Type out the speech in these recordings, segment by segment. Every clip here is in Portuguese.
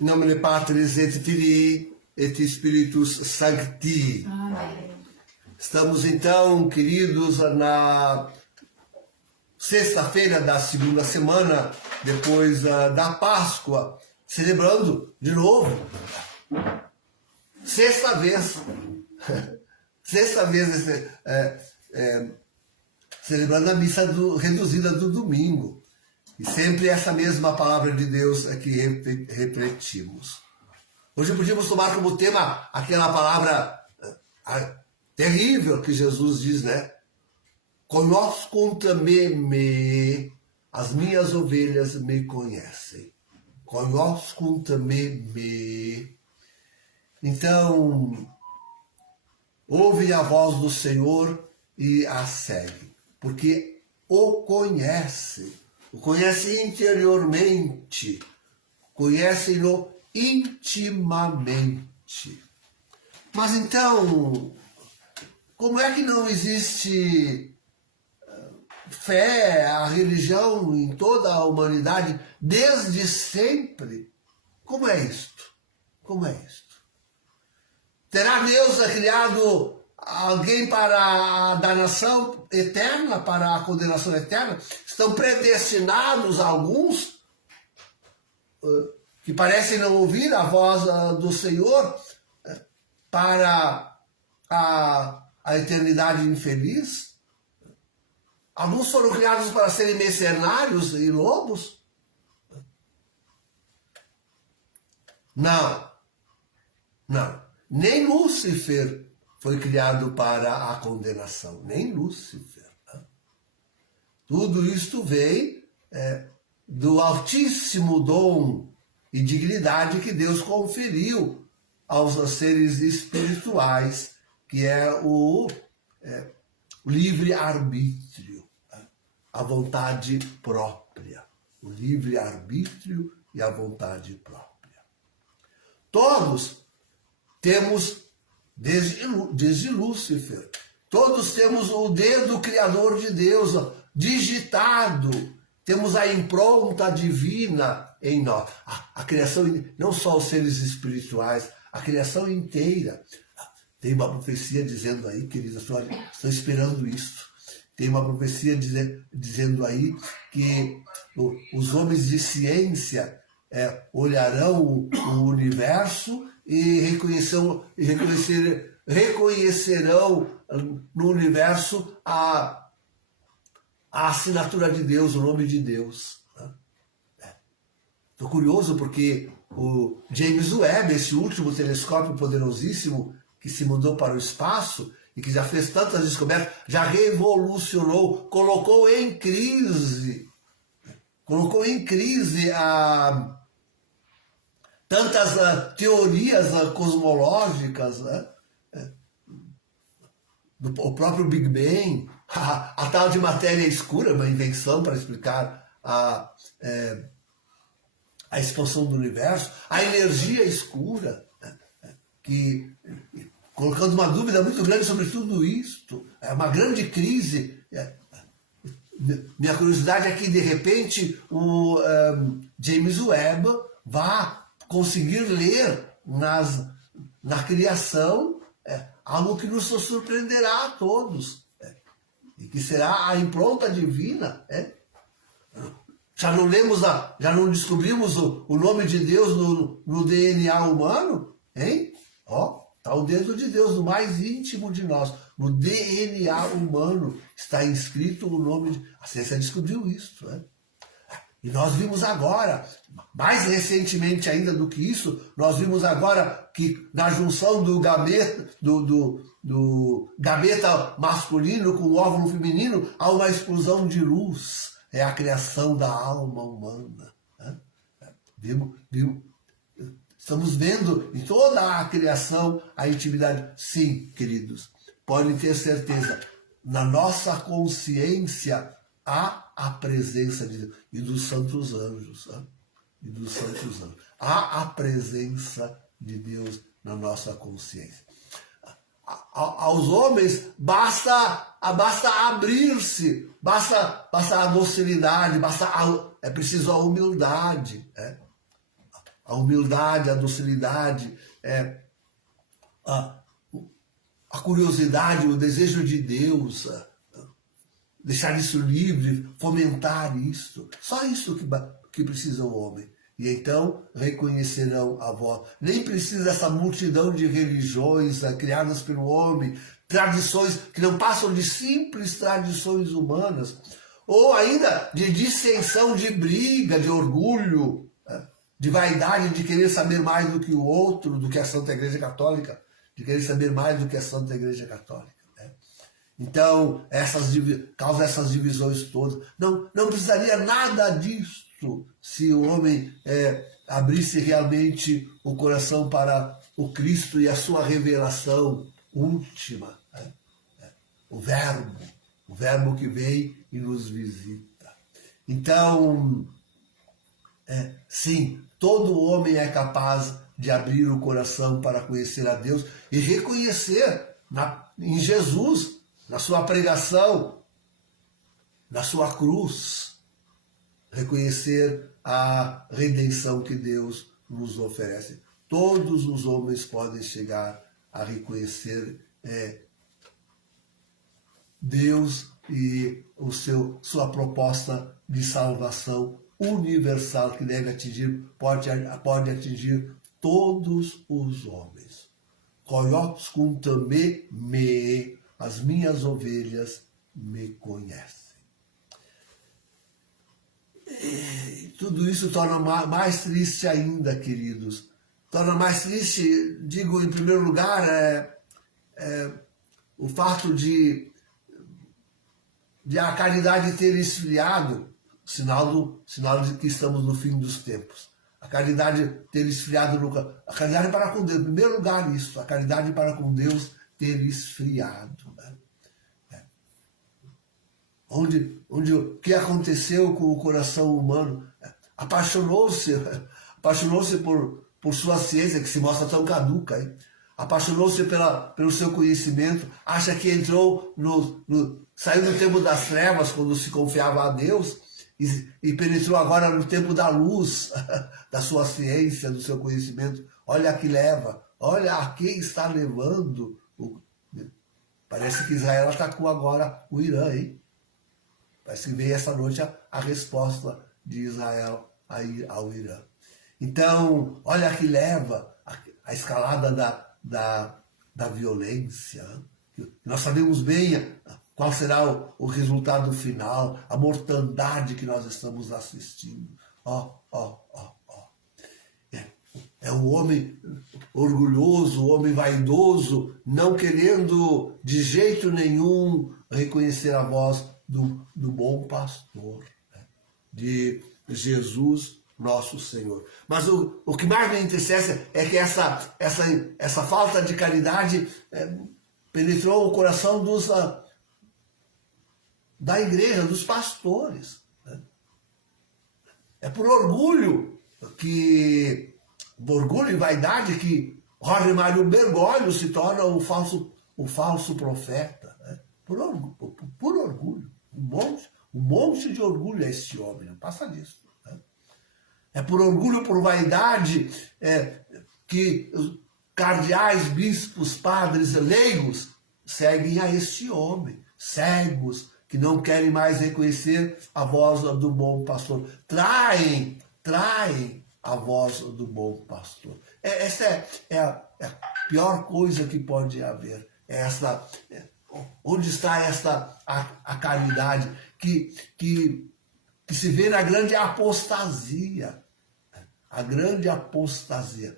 In nomine Patris et Filii et Spiritus Sancti. Amém. Estamos então, queridos, na sexta-feira da segunda semana, depois da Páscoa, celebrando de novo. Sexta vez celebrando a missa reduzida do domingo. E sempre essa mesma palavra de Deus é que refletimos. Hoje podíamos tomar como tema aquela palavra terrível que Jesus diz, né? Conosco-me, as minhas ovelhas me conhecem. Conosco-me. Então, ouve a voz do Senhor e a segue, porque o conhece interiormente, conhece-no intimamente. Mas então, como é que não existe fé, a religião em toda a humanidade desde sempre? Como é isto? Como é isto? Terá Deus criado alguém para a danação eterna, para a condenação eterna? Estão predestinados alguns que parecem não ouvir a voz do Senhor para a eternidade infeliz? Alguns foram criados para serem mercenários e lobos? Não. Nem Lúcifer foi criado para a condenação. Nem Lúcifer. Tudo isto vem do altíssimo dom e dignidade que Deus conferiu aos seres espirituais, que é o livre-arbítrio, a vontade própria. O livre-arbítrio e a vontade própria. Todos temos, desde Lúcifer, todos temos o dedo criador de Deus digitado, temos a impronta divina em nós. A criação, não só os seres espirituais, a criação inteira. Tem uma profecia dizendo aí, queridas, olha, estou esperando isso. Tem uma profecia dizendo aí que os homens de ciência olharão o universo e reconhecerão no universo a assinatura de Deus, o nome de Deus. Estou curioso porque o James Webb, esse último telescópio poderosíssimo que se mudou para o espaço e que já fez tantas descobertas, já revolucionou, colocou em crise tantas teorias cosmológicas, o próprio Big Bang, a tal de matéria escura, uma invenção para explicar a expansão do universo, a energia escura, que colocando uma dúvida muito grande sobre tudo isto, é uma grande crise. Minha curiosidade é que, de repente, o James Webb vá conseguir ler na criação algo que nos surpreenderá a todos, e que será a impronta divina. Já não descobrimos o nome de Deus no DNA humano? Hein? Está o dedo de Deus no mais íntimo de nós. No DNA humano está inscrito o nome a ciência descobriu isso. E nós vimos agora, mais recentemente ainda do que isso, nós vimos agora que na junção do gameta masculino com o óvulo feminino há uma explosão de luz. É a criação da alma humana. Estamos vendo em toda a criação a intimidade. Sim, queridos, podem ter certeza, na nossa consciência há a presença de Deus e dos santos anjos. Há a presença de Deus na nossa consciência. Aos homens basta abrir-se, basta a docilidade, é preciso a humildade. a humildade, a docilidade, a curiosidade, o desejo de Deus, deixar isso livre, fomentar isso. Só isso que precisa o homem. E então reconhecerão a voz. Nem precisa essa multidão de religiões criadas pelo homem, tradições que não passam de simples tradições humanas, ou ainda de dissensão, de briga, de orgulho, de vaidade, de querer saber mais do que o outro, do que a Santa Igreja Católica, de querer saber mais do que a Santa Igreja Católica. Então, causa essas divisões todas. Não precisaria nada disso se o homem abrisse realmente o coração para o Cristo e a sua revelação última. O Verbo que vem e nos visita. Então, sim, todo homem é capaz de abrir o coração para conhecer a Deus e reconhecer em Jesus, na sua pregação, na sua cruz, reconhecer a redenção que Deus nos oferece. Todos os homens podem chegar a reconhecer Deus e sua proposta de salvação universal que pode atingir todos os homens. Koyoskunta me, as minhas ovelhas me conhecem. E tudo isso torna mais triste ainda, queridos. Torna mais triste, digo, em primeiro lugar, o fato de a caridade ter esfriado, sinal de que estamos no fim dos tempos. A caridade ter esfriado, a caridade para com Deus, em primeiro lugar isso, a caridade para com Deus ter esfriado. Né? O que aconteceu com o coração humano? Apaixonou-se por sua ciência, que se mostra tão caduca, hein? Apaixonou-se pelo seu conhecimento, acha que entrou saiu do tempo das trevas, quando se confiava a Deus, e penetrou agora no tempo da luz, da sua ciência, do seu conhecimento. Olha a que leva, olha a quem está levando. Parece que Israel atacou agora o Irã, hein? Parece que veio essa noite a resposta de Israel ao Irã. Então, olha a que leva a escalada da violência. Nós sabemos bem qual será o resultado final, a mortandade que nós estamos assistindo. É o homem orgulhoso, o homem vaidoso, não querendo de jeito nenhum reconhecer a voz do bom pastor, né? De Jesus nosso Senhor. Mas o que mais me entristece é que essa falta de caridade penetrou o coração da igreja, dos pastores. Né? É por orgulho e vaidade que Jorge Mário Bergoglio se torna o falso profeta. Né? Por orgulho. Um monte de orgulho é esse homem, não passa disso. Né? É por orgulho, por vaidade, que os cardeais, bispos, padres, leigos seguem a este homem, cegos, que não querem mais reconhecer a voz do bom pastor. Traem a voz do bom pastor. Essa é a pior coisa que pode haver. Onde está a caridade que se vê na grande apostasia? A grande apostasia.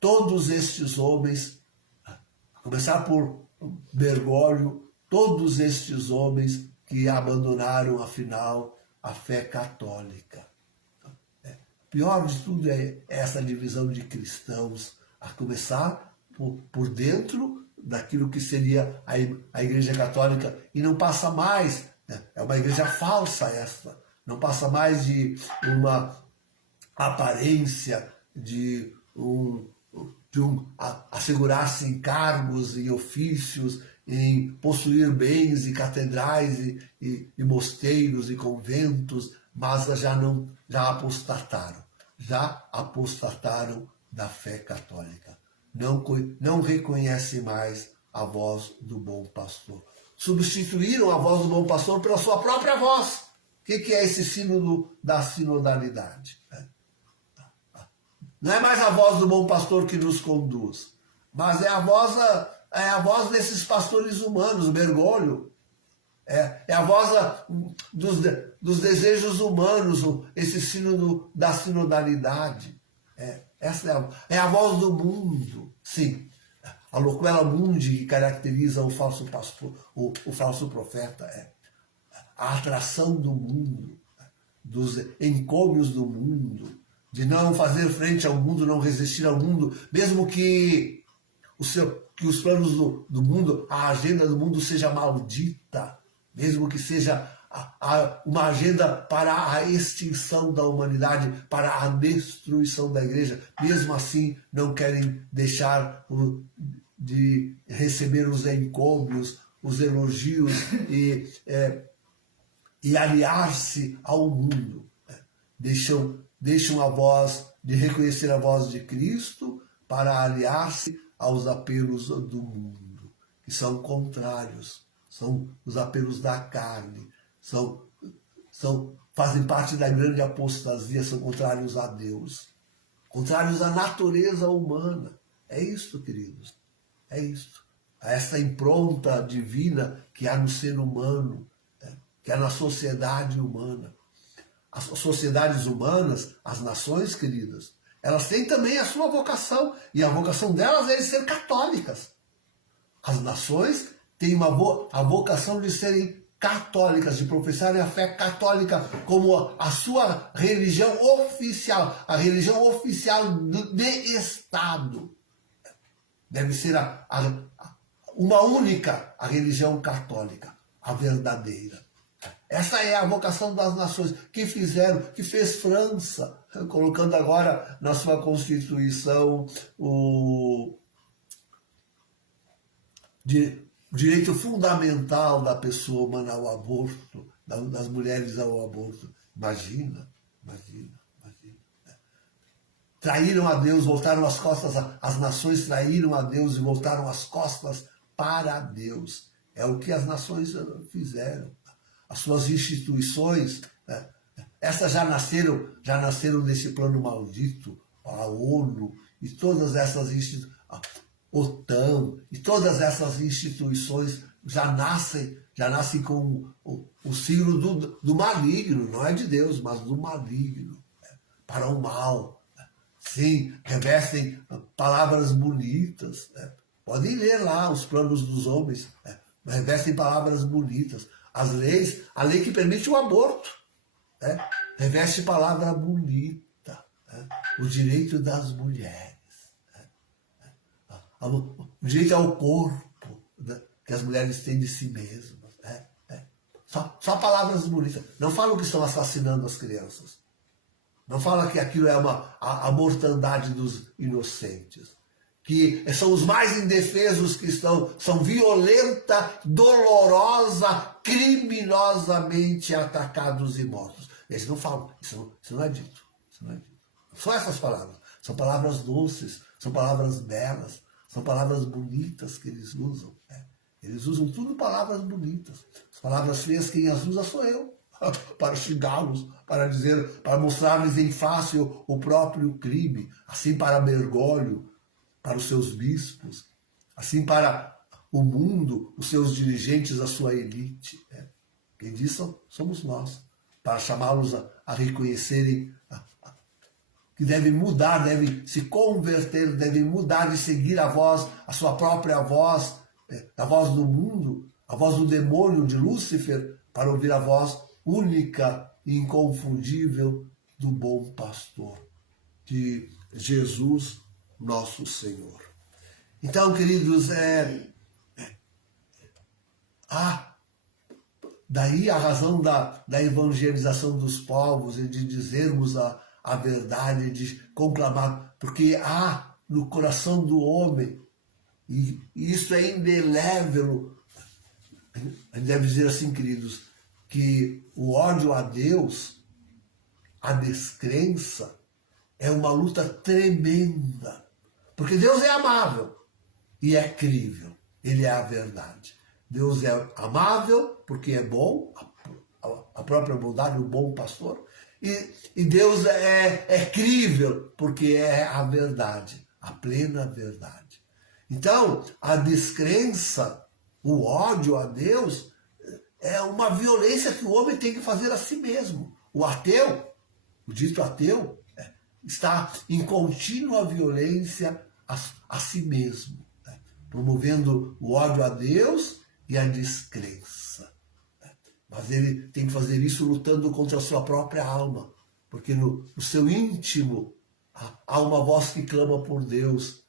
Todos estes homens, a começar por Bergoglio, todos estes homens que abandonaram, afinal, a fé católica. Pior de tudo é essa divisão de cristãos, a começar por dentro daquilo que seria a Igreja Católica, e não passa mais, é uma igreja falsa esta, não passa mais de uma aparência, de assegurar-se em cargos, em ofícios, em possuir bens e catedrais e mosteiros e conventos, mas já apostataram, já apostataram da fé católica. Não reconhecem mais a voz do bom pastor. Substituíram a voz do bom pastor pela sua própria voz. O que é esse sínodo da sinodalidade? Não é mais a voz do bom pastor que nos conduz, mas é a voz desses pastores humanos, Bergoglio. É a voz dos desejos humanos, esse sínodo da sinodalidade. Essa é a voz do mundo. Sim, a loquela mundi que caracteriza o falso pastor, o falso profeta, a atração do mundo, dos encômios do mundo, de não fazer frente ao mundo, não resistir ao mundo, mesmo que os planos do mundo, a agenda do mundo seja maldita, mesmo que seja uma agenda para a extinção da humanidade, para a destruição da igreja, mesmo assim não querem deixar de receber os encômios, os elogios e aliar-se ao mundo. Deixam a voz de reconhecer a voz de Cristo para aliar-se aos apelos do mundo, que são contrários, são os apelos da carne, fazem parte da grande apostasia, são contrários a Deus, contrários à natureza humana. É isto, queridos, é isto. Essa impronta divina que há no ser humano, que há na sociedade humana. As sociedades humanas, as nações, queridas, elas têm também a sua vocação, e a vocação delas é de ser católicas. As nações têm a vocação de serem católicas, de professarem a fé católica como a sua religião oficial, a religião oficial de Estado. Deve ser uma única, a religião católica, a verdadeira. Essa é a vocação das nações que fez França, colocando agora na sua Constituição o direito fundamental da pessoa humana ao aborto, das mulheres ao aborto. Imagina. Traíram a Deus, voltaram as costas, as nações traíram a Deus e voltaram as costas para Deus. É o que as nações fizeram. As suas instituições, essas já nasceram nesse plano maldito, a ONU e todas essas instituições, a OTAN e todas essas instituições já nascem com o signo do maligno, não é de Deus, mas do maligno, para o mal. Sim, revestem palavras bonitas. Podem ler lá os planos dos homens, revestem palavras bonitas. As leis, a lei que permite o aborto, reveste palavra bonita, o direito das mulheres, o direito ao corpo, que as mulheres têm de si mesmas. Só palavras bonitas. Não falam que estão assassinando as crianças. Não fala que aquilo é a mortandade dos inocentes. Que são os mais indefesos que são violenta, dolorosa, criminosamente atacados e mortos. Eles não falam, isso não é dito. Só essas palavras. São palavras doces, são palavras belas, são palavras bonitas que eles usam. Eles usam tudo palavras bonitas. As palavras feias, quem as usa sou eu. Para xingá-los, para mostrar-lhes em face o próprio crime. Assim para Bergoglio, para os seus bispos, assim para o mundo, os seus dirigentes, a sua elite. Quem diz somos nós, para chamá-los a reconhecerem que devem mudar, devem se converter, devem mudar e seguir a sua própria voz, a voz do mundo, a voz do demônio, de Lúcifer, para ouvir a voz única e inconfundível do bom pastor, de Jesus nosso Senhor. Então, queridos, daí a razão da evangelização dos povos e de dizermos a verdade, de conclamar, porque há no coração do homem, e isso é indelével, a gente deve dizer assim, queridos, que o ódio a Deus, a descrença, é uma luta tremenda. Porque Deus é amável e é crível. Ele é a verdade. Deus é amável porque é bom, a própria bondade, o bom pastor. E Deus é crível porque é a verdade, a plena verdade. Então, a descrença, o ódio a Deus, é uma violência que o homem tem que fazer a si mesmo. O ateu, o dito ateu, está em contínua violência a si mesmo, né? Promovendo o ódio a Deus e a descrença. Né? Mas ele tem que fazer isso lutando contra a sua própria alma, porque no seu íntimo há uma voz que clama por Deus,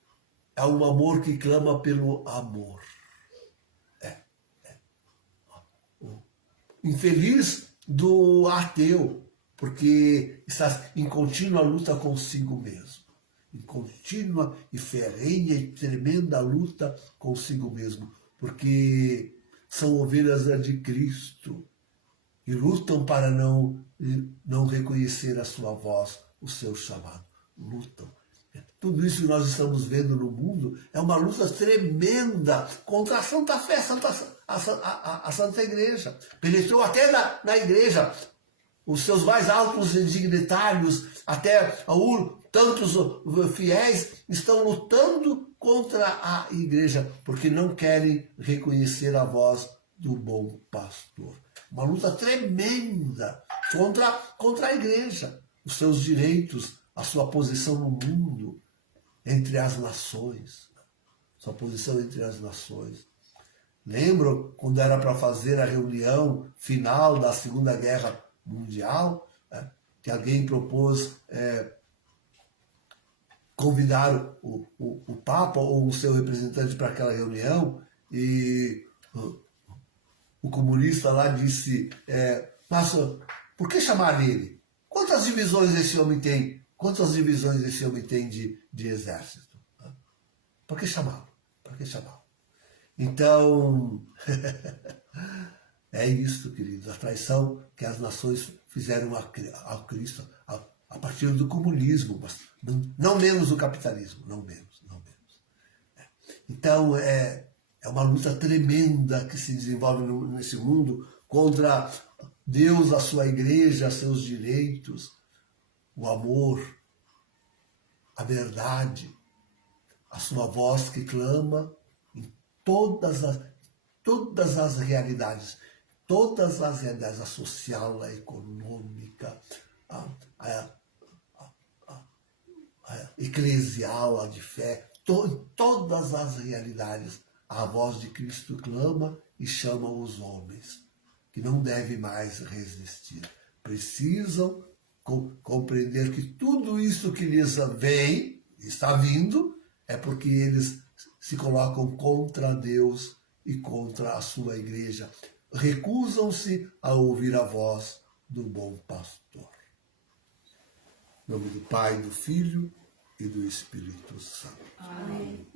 há um amor que clama pelo amor. Infeliz do ateu, porque está em contínua luta consigo mesmo. Em contínua e ferrenha e tremenda luta consigo mesmo. Porque são ovelhas de Cristo e lutam para não reconhecer a sua voz, o seu chamado. Lutam. Tudo isso que nós estamos vendo no mundo é uma luta tremenda contra a Santa Fé, a Santa Igreja. Penetrou até na igreja. Os seus mais altos dignitários, até tantos fiéis, estão lutando contra a igreja, porque não querem reconhecer a voz do bom pastor. Uma luta tremenda contra a igreja, os seus direitos, a sua posição no mundo, entre as nações. Sua posição entre as nações. Lembro quando era para fazer a reunião final da Segunda Guerra Mundial, que alguém propôs convidar o Papa ou o seu representante para aquela reunião, e o comunista lá disse, mas por que chamar ele? Quantas divisões esse homem tem? Quantas divisões esse homem tem de exército? Por que chamá-lo? Por que chamá-lo? Então, é isso, queridos, a traição que as nações fizeram a Cristo a partir do comunismo, mas não menos do capitalismo, não menos. Então, é uma luta tremenda que se desenvolve nesse mundo contra Deus, a sua igreja, seus direitos, o amor, a verdade, a sua voz que clama em todas as realidades, a social, a econômica, a eclesial, a de fé, todas as realidades, a voz de Cristo clama e chama os homens, que não devem mais resistir. Precisam compreender que tudo isso que lhes vem, está vindo, é porque eles se colocam contra Deus e contra a sua igreja. Recusam-se a ouvir a voz do bom pastor. Em nome do Pai, do Filho e do Espírito Santo. Amém.